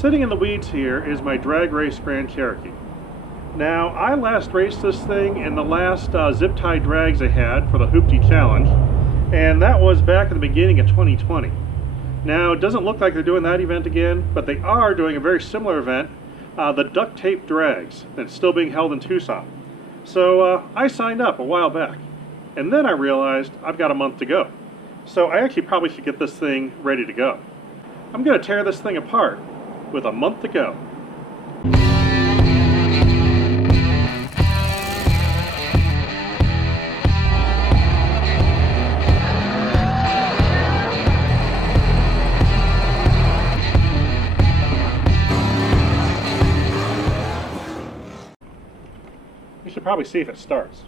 Sitting in the weeds here is my drag race Grand Cherokee. Now, I last raced this thing in the last zip tie drags I had for the Hooptie Challenge, and that was back in the beginning of 2020. Now, it doesn't look like they're doing that event again, but they are doing a very similar event, the Duct Tape Drags, that's still being held in Tucson. So I signed up a while back, and then I realized I've got a month to go. So I actually probably should get this thing ready to go. I'm going to tear this thing apart with a month to go. We should probably see if it starts.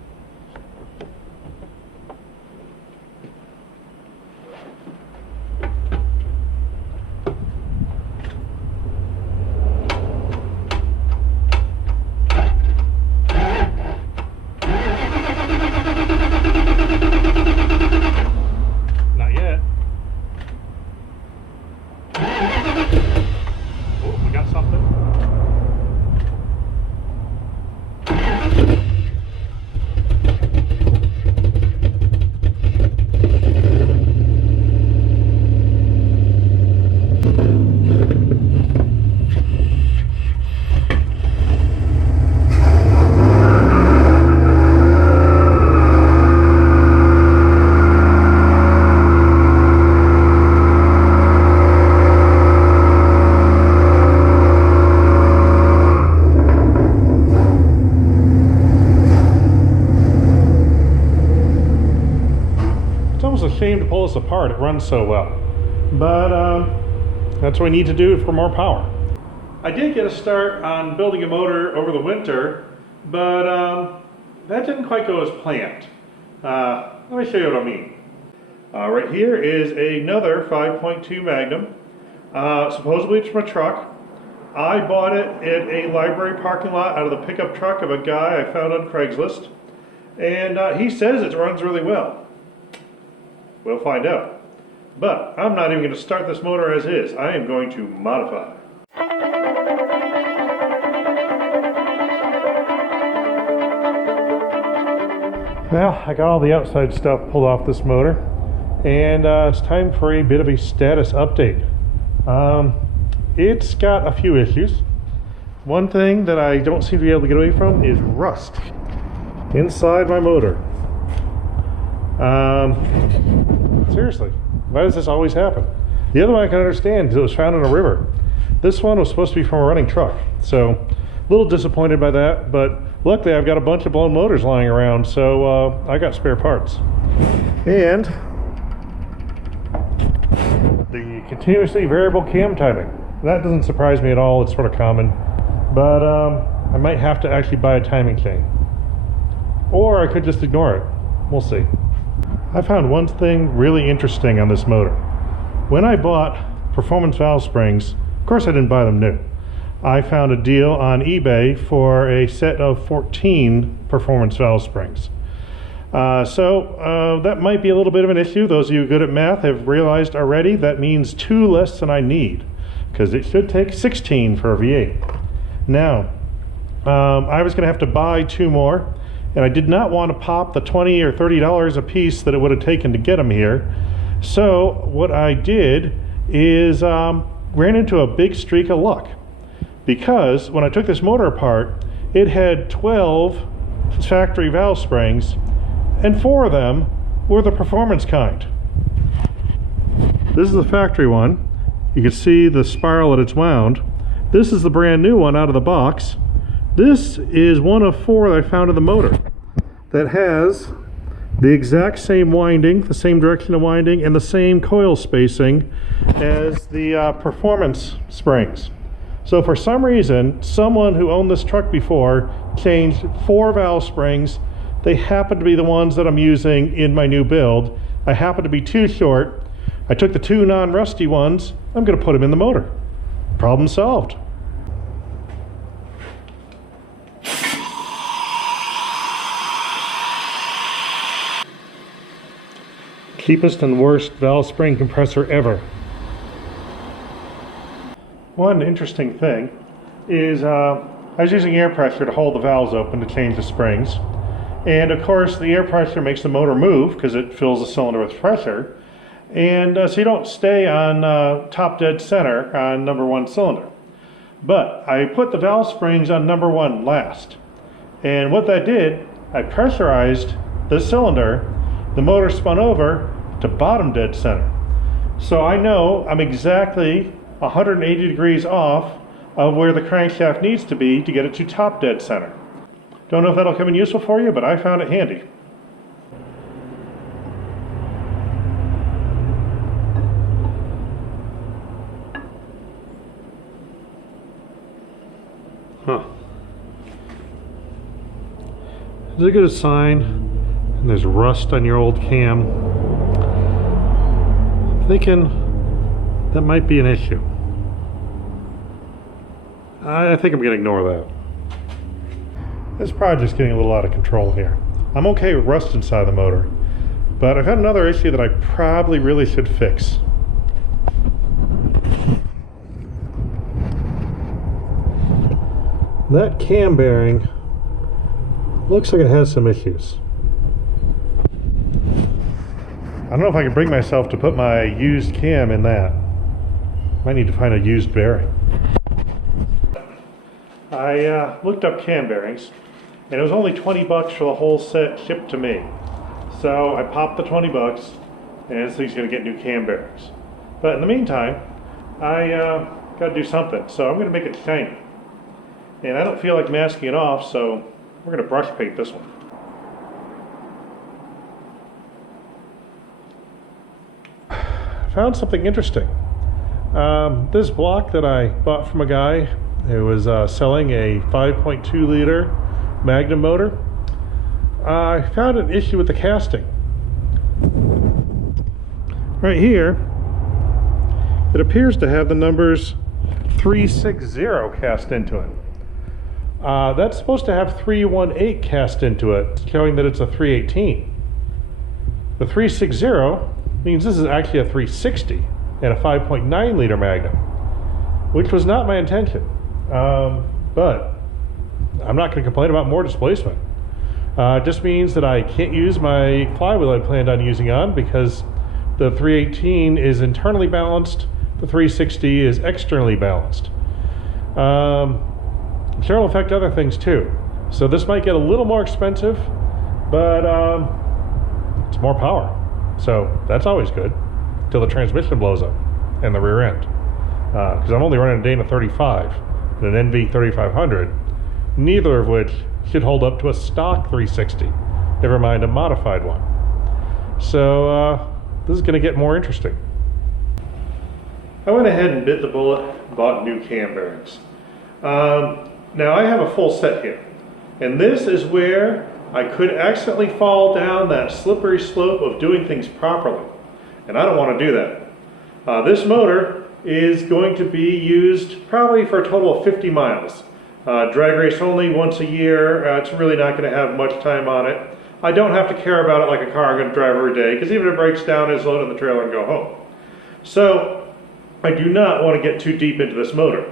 Not yet. Oh, we got something. It's a shame to pull this apart, it runs so well, but that's what we need to do for more power. I did get a start on building a motor over the winter, but that didn't quite go as planned. Let me show you what I mean. Right here is another 5.2 Magnum. Supposedly it's from a truck. I bought it at a library parking lot out of the pickup truck of a guy I found on Craigslist, and he says it runs really well. We'll find out. But I'm not even going to start this motor as is. I am going to modify. Well, I got all the outside stuff pulled off this motor, and it's time for a bit of a status update. It's got a few issues. One thing that I don't seem to be able to get away from is rust inside my motor. Seriously, why does this always happen? The other one I can understand because it was found in a river. This one was supposed to be from a running truck, so a little disappointed by that, but luckily I've got a bunch of blown motors lying around, so I got spare parts. And the continuously variable cam timing. That doesn't surprise me at all, it's sort of common, but I might have to actually buy a timing chain. Or I could just ignore it. We'll see. I found one thing really interesting on this motor. When I bought performance valve springs, of course I didn't buy them new. I found a deal on eBay for a set of 14 performance valve springs. So that might be a little bit of an issue. Those of you good at math have realized already that means 2 less than I need, because it should take 16 for a V8. Now, I was going to have to buy 2 more. And I did not want to pop the $20 or $30 a piece that it would have taken to get them here. So what I did is ran into a big streak of luck. Because when I took this motor apart, it had 12 factory valve springs, and 4 of them were the performance kind. This is the factory one. You can see the spiral that it's wound. This is the brand new one out of the box. This is one of 4 that I found in the motor that has the exact same winding, the same direction of winding, and the same coil spacing as the performance springs. So for some reason, someone who owned this truck before changed 4 valve springs. They happen to be the ones that I'm using in my new build. I happen to be too short. I took the 2 non-rusty ones. I'm going to put them in the motor. Problem solved. Cheapest and worst valve spring compressor ever. One interesting thing is I was using air pressure to hold the valves open to change the springs. And of course the air pressure makes the motor move because it fills the cylinder with pressure. And so you don't stay on top dead center on number 1 cylinder. But I put the valve springs on number 1 last. And what that did, I pressurized the cylinder, the motor spun over to bottom dead center. So I know I'm exactly 180 degrees off of where the crankshaft needs to be to get it to top dead center. Don't know if that'll come in useful for you, but I found it handy. Huh. Is it a good sign? And there's rust on your old cam. I'm thinking that might be an issue. I think I'm going to ignore that. This project's getting a little out of control here. I'm okay with rust inside the motor, but I've had another issue that I probably really should fix. That cam bearing looks like it has some issues. I don't know if I can bring myself to put my used cam in that. Might need to find a used bearing. I looked up cam bearings, and it was only 20 bucks for the whole set shipped to me. So I popped the 20 bucks, and this thing's going to get new cam bearings. But in the meantime, I got to do something. So I'm going to make it shiny. And I don't feel like masking it off, so we're going to brush paint this one. I found something interesting. This block that I bought from a guy who was selling a 5.2 liter Magnum motor, I found an issue with the casting. Right here, it appears to have the numbers 360 cast into it. That's supposed to have 318 cast into it, showing that it's a 318. The 360 means this is actually a 360 and a 5.9 liter Magnum, which was not my intention. But I'm not going to complain about more displacement. It just means that I can't use my flywheel I planned on using on because the 318 is internally balanced, the 360 is externally balanced. I'm sure it'll affect other things too. So this might get a little more expensive, but it's more power. So that's always good, till the transmission blows up and the rear end. Because I'm only running a Dana 35 and an NV 3500, neither of which should hold up to a stock 360, never mind a modified one. So this is going to get more interesting. I went ahead and bit the bullet and bought new cam bearings. Now I have a full set here, and this is where I could accidentally fall down that slippery slope of doing things properly, and I don't want to do that. This motor is going to be used probably for a total of 50 miles. Drag race only once a year. It's really not going to have much time on it. I don't have to care about it like a car I'm going to drive every day, because even if it breaks down, it's load in the trailer and go home. So I do not want to get too deep into this motor.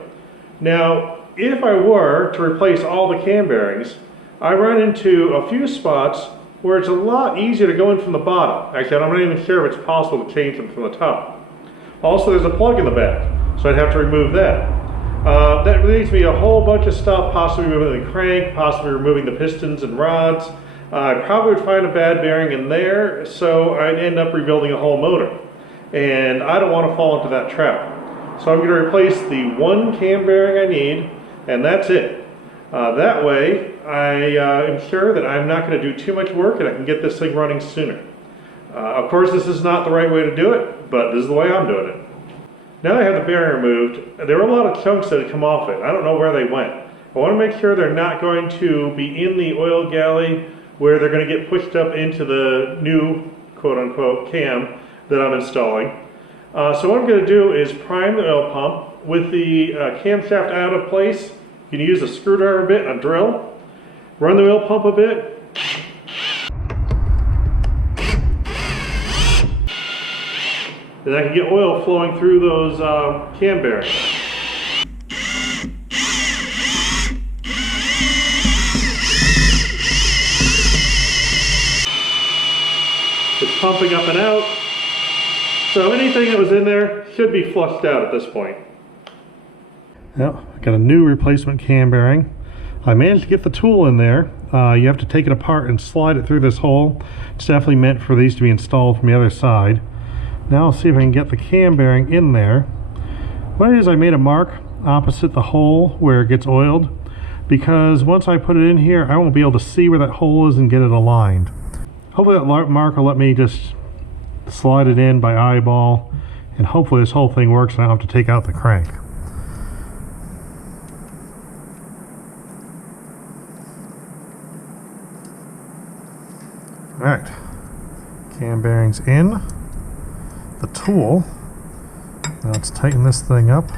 Now, if I were to replace all the cam bearings, I run into a few spots where it's a lot easier to go in from the bottom. Actually, I'm not even sure if it's possible to change them from the top. Also, there's a plug in the back, so I'd have to remove that. That leaves me a whole bunch of stuff, possibly removing the crank, possibly removing the pistons and rods. I probably would find a bad bearing in there, so I'd end up rebuilding a whole motor. And I don't want to fall into that trap. So I'm going to replace the one cam bearing I need, and that's it. That way, I am sure that I'm not going to do too much work and I can get this thing running sooner. Of course, this is not the right way to do it, but this is the way I'm doing it. Now I have the bearing removed. There were a lot of chunks that had come off it. I don't know where they went. I want to make sure they're not going to be in the oil galley where they're going to get pushed up into the new quote-unquote cam that I'm installing. So what I'm going to do is prime the oil pump with the camshaft out of place. You can use a screwdriver bit and a drill. Run the oil pump a bit. And I can get oil flowing through those cam bearings. pumping up and out. So anything that was in there should be flushed out at this point. Now, I got a new replacement cam bearing. I managed to get the tool in there. You have to take it apart and slide it through this hole. It's definitely meant for these to be installed from the other side. Now I'll see if I can get the cam bearing in there. What it is, I made a mark opposite the hole where it gets oiled, because once I put it in here, I won't be able to see where that hole is and get it aligned. Hopefully that mark will let me just slide it in by eyeball, and hopefully this whole thing works and I don't have to take out the crank. Alright, cam bearings in, the tool. Now let's tighten this thing up.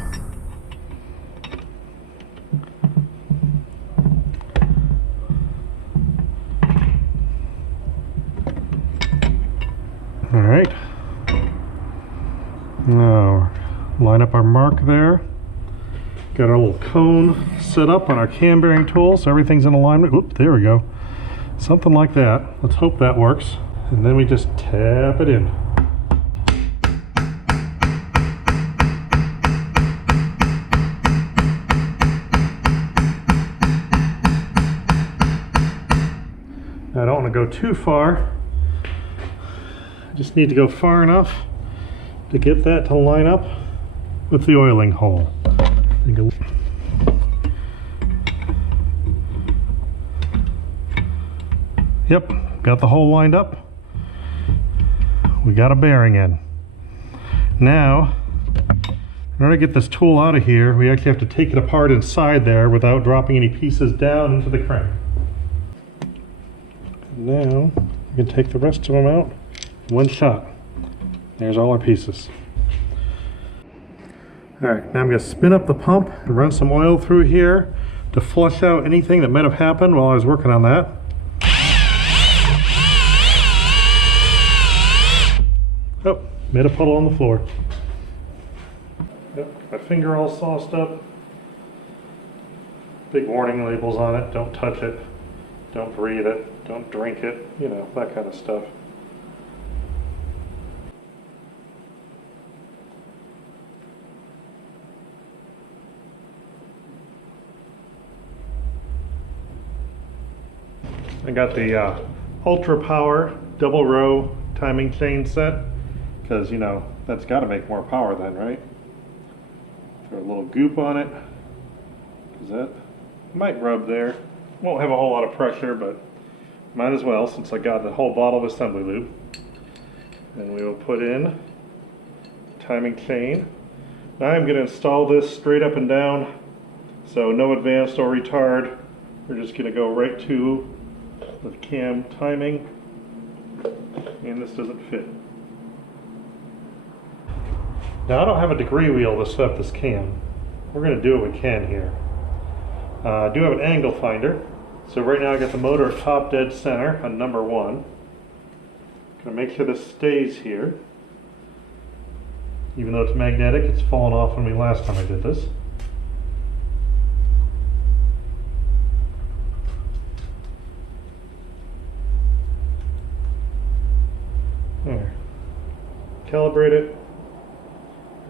Alright, now line up our mark there. Got our little cone set up on our cam bearing tool so everything's in alignment. Oop, there we go. Something like that. Let's hope that works. And then we just tap it in. Now I don't want to go too far. I just need to go far enough to get that to line up with the oiling hole. Yep, got the hole lined up. We got a bearing in. Now, in order to get this tool out of here, we actually have to take it apart inside there without dropping any pieces down into the crank. Now, we can take the rest of them out in one shot. There's all our pieces. Alright, now I'm going to spin up the pump and run some oil through here to flush out anything that might have happened while I was working on that. Oh, made a puddle on the floor. Yep, my finger all sauced up. Big warning labels on it. Don't touch it. Don't breathe it. Don't drink it. You know, that kind of stuff. I got the Ultra Power double row timing chain set. Because, you know, that's got to make more power then, right? Throw a little goop on it. Because that might rub there. Won't have a whole lot of pressure, but might as well since I got the whole bottle of assembly lube. And we will put in timing chain. Now I'm going to install this straight up and down. So no advanced or retard. We're just going to go right to the cam timing. And this doesn't fit. Now I don't have a degree wheel to set up this cam. We're going to do what we can here. I do have an angle finder. So right now I got the motor at top dead center on number 1. Going to make sure this stays here. Even though it's magnetic, it's fallen off on me last time I did this. There. Calibrate it.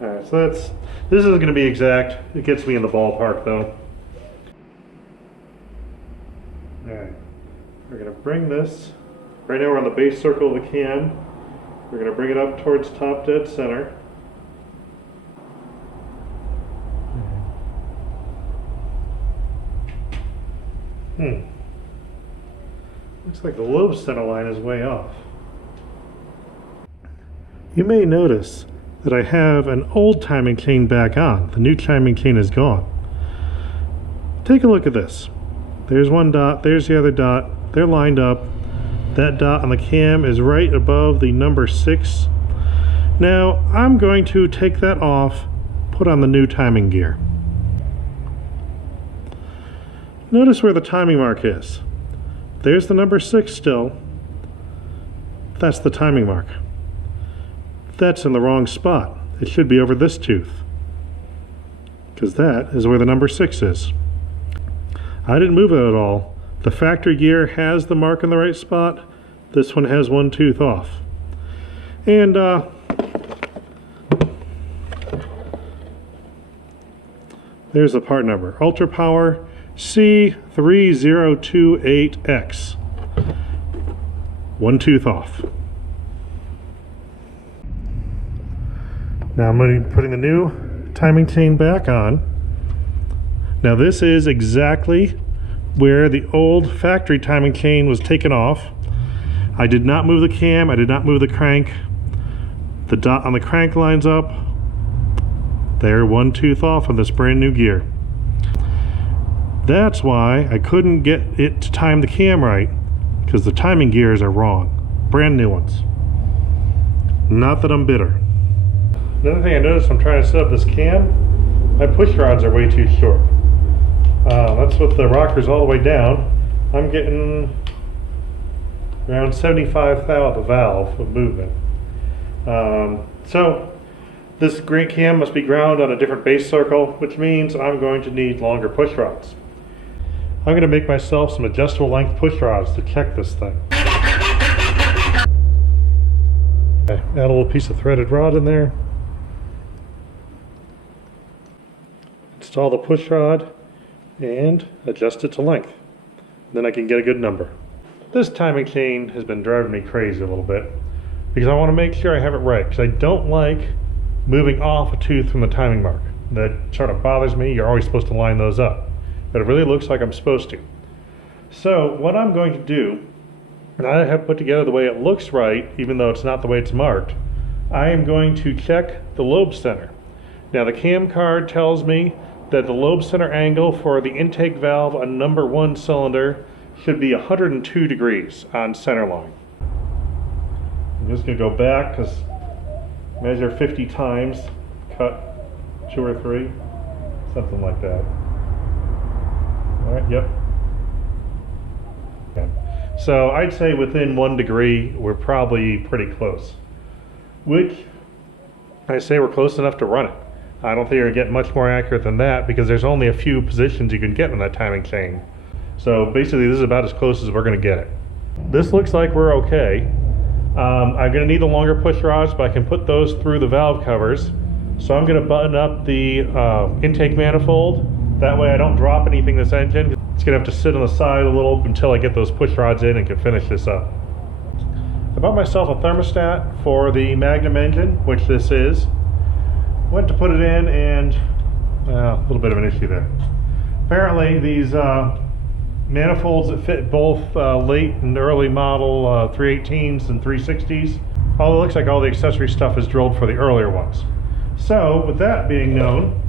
Alright, so this isn't going to be exact. It gets me in the ballpark though. Alright, we're going to bring this, right now we're on the base circle of the cam. We're going to bring it up towards top dead center. Looks like the lobe center line is way off. You may notice that I have an old timing chain back on. The new timing chain is gone. Take a look at this. There's one dot, there's the other dot. They're lined up. That dot on the cam is right above the number 6. Now I'm going to take that off, put on the new timing gear. Notice where the timing mark is. There's the number 6 still. That's the timing mark. That's in the wrong spot. It should be over this tooth, because that is where the number 6 is. I didn't move it at all. The factory gear has the mark in the right spot. This one has one tooth off. And there's the part number, Ultra Power C3028X. One tooth off. Now I'm going to be putting the new timing chain back on. Now this is exactly where the old factory timing chain was taken off. I did not move the cam, I did not move the crank. The dot on the crank lines up. They're one tooth off on this brand new gear. That's why I couldn't get it to time the cam right, because the timing gears are wrong. Brand new ones. Not that I'm bitter. Another thing I noticed when I'm trying to set up this cam, my push rods are way too short. That's with the rockers all the way down. I'm getting around 75 thou of the valve of movement. So this great cam must be ground on a different base circle, which means I'm going to need longer push rods. I'm going to make myself some adjustable length push rods to check this thing. Okay, add a little piece of threaded rod in there. Install the push rod and adjust it to length. Then I can get a good number. This timing chain has been driving me crazy a little bit because I want to make sure I have it right, because I don't like moving off a tooth from the timing mark. That sort of bothers me. You're always supposed to line those up, but it really looks like I'm supposed to. So what I'm going to do, and I have put together the way it looks right, even though it's not the way it's marked, I am going to check the lobe center. Now the cam card tells me that the lobe center angle for the intake valve on number 1 cylinder should be 102 degrees on center line. I'm just going to go back, because measure 50 times, cut 2 or 3, something like that. All right, yep. Okay. So I'd say within 1 degree, we're probably pretty close. Which I say we're close enough to run it. I don't think you're going to get much more accurate than that, because there's only a few positions you can get in that timing chain. So basically this is about as close as we're going to get it. This looks like we're okay. I'm going to need the longer push rods, but I can put those through the valve covers. So I'm going to button up the intake manifold. That way I don't drop anything in this engine. It's going to have to sit on the side a little until I get those push rods in and can finish this up. I bought myself a thermostat for the Magnum engine, which this is. Went to put it in, and a little bit of an issue there. Apparently these manifolds that fit both late and early model 318s and 360s, although it looks like all the accessory stuff is drilled for the earlier ones. So with that being known,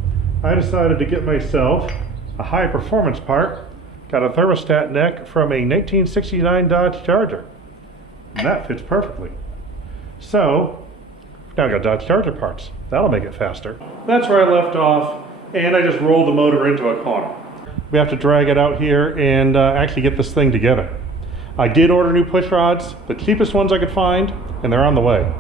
I decided to get myself a high performance part. Got a thermostat neck from a 1969 Dodge Charger, and that fits perfectly. So now I got Dodge Charger parts. That'll make it faster. That's where I left off, and I just rolled the motor into a corner. We have to drag it out here and actually get this thing together. I did order new push rods, the cheapest ones I could find, and they're on the way.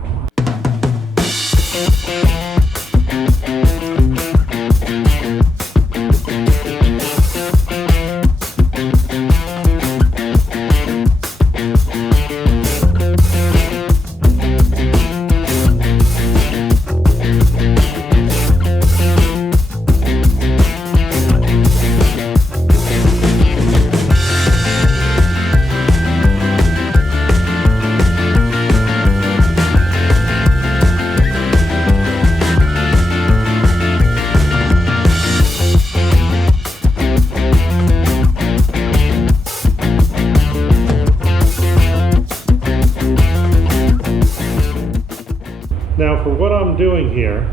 Now for what I'm doing here,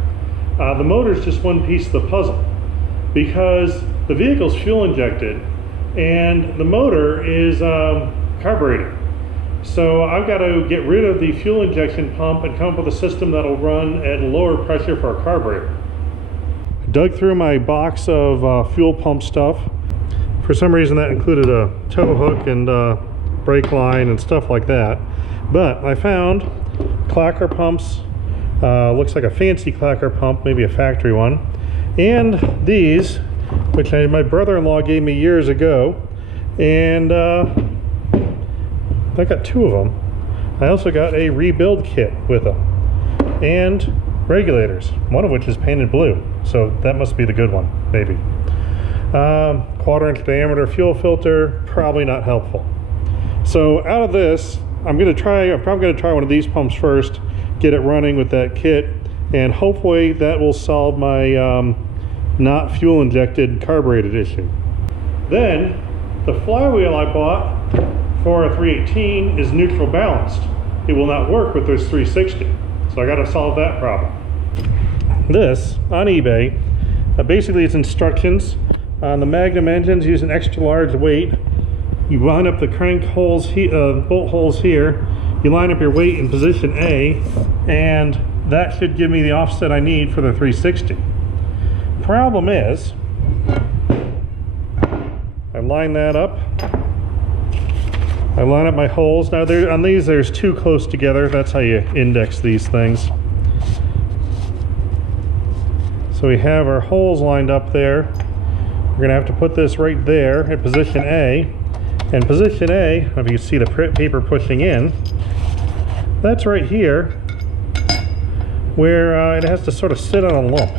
the motor is just one piece of the puzzle, because the vehicle's fuel injected and the motor is carbureted. So I've got to get rid of the fuel injection pump and come up with a system that'll run at lower pressure for a carburetor. I dug through my box of fuel pump stuff. For some reason that included a tow hook and brake line and stuff like that. But I found clacker pumps. Looks like a fancy clacker pump, maybe a factory one. And these, which my brother-in-law gave me years ago. And I got 2 of them. I also got a rebuild kit with them. and regulators, one of which is painted blue, so that must be the good one, maybe. 1/4-inch diameter fuel filter, probably not helpful. So out of this, I'm probably going to try one of these pumps first, get it running with that kit, and hopefully that will solve my not fuel injected carbureted issue. Then the flywheel I bought for a 318 is neutral balanced. It will not work with this 360, so I got to solve that problem. This on eBay, basically it's instructions on the Magnum engines. Use an extra large weight. You line up the crank holes, bolt holes here. You line up your weight in position A, and that should give me the offset I need for the 360. Problem is, I line that up. I line up my holes. Now on these there's two close together. That's how you index these things. So we have our holes lined up there. We're going to have to put this right there at position A. And position A, if you can see the paper pushing in, that's right here where it has to sort of sit on a lump.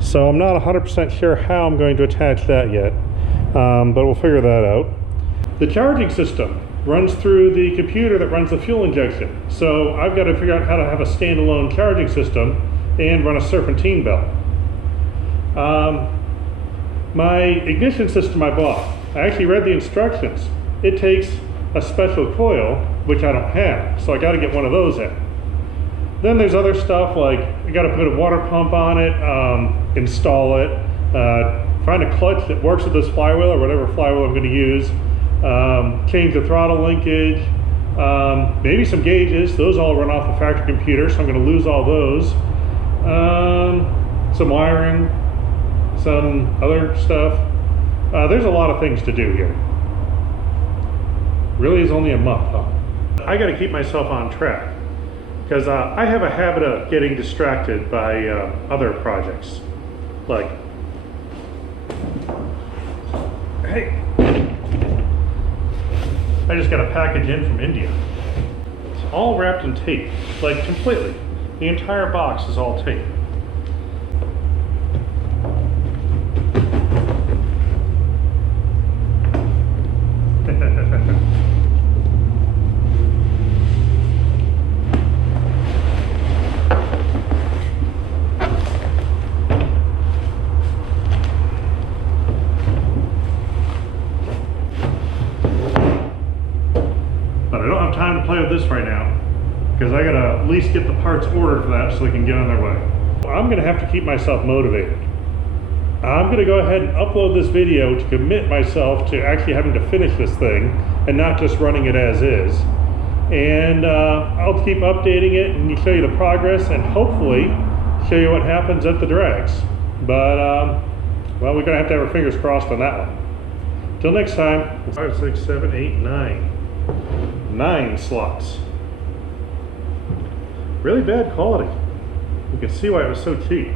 So I'm not 100% sure how I'm going to attach that yet, but we'll figure that out. The charging system runs through the computer that runs the fuel injection. So I've got to figure out how to have a standalone charging system and run a serpentine belt. My ignition system I bought, I actually read the instructions. It takes a special coil, which I don't have, so I got to get one of those in. Then there's other stuff like I got to put a water pump on it, install it, find a clutch that works with this flywheel or whatever flywheel I'm going to use, change the throttle linkage, maybe some gauges. Those all run off the factory computer, so I'm going to lose all those. Some wiring, some other stuff. There's a lot of things to do here. Really is only a month, huh? I got to keep myself on track because I have a habit of getting distracted by other projects. Like, hey, I just got a package in from India. It's all wrapped in tape, like completely. The entire box is all tape. Time to play with this right now because I gotta at least get the parts ordered for that so they can get on their way. I'm gonna have to keep myself motivated. I'm gonna go ahead and upload this video to commit myself to actually having to finish this thing and not just running it as is. And I'll keep updating it and show you the progress and hopefully show you what happens at the drags. But well, we're gonna have to have our fingers crossed on that one. Till next time. 5, 6, 7, 8, 9. 9 slots. Really bad quality. You can see why it was so cheap.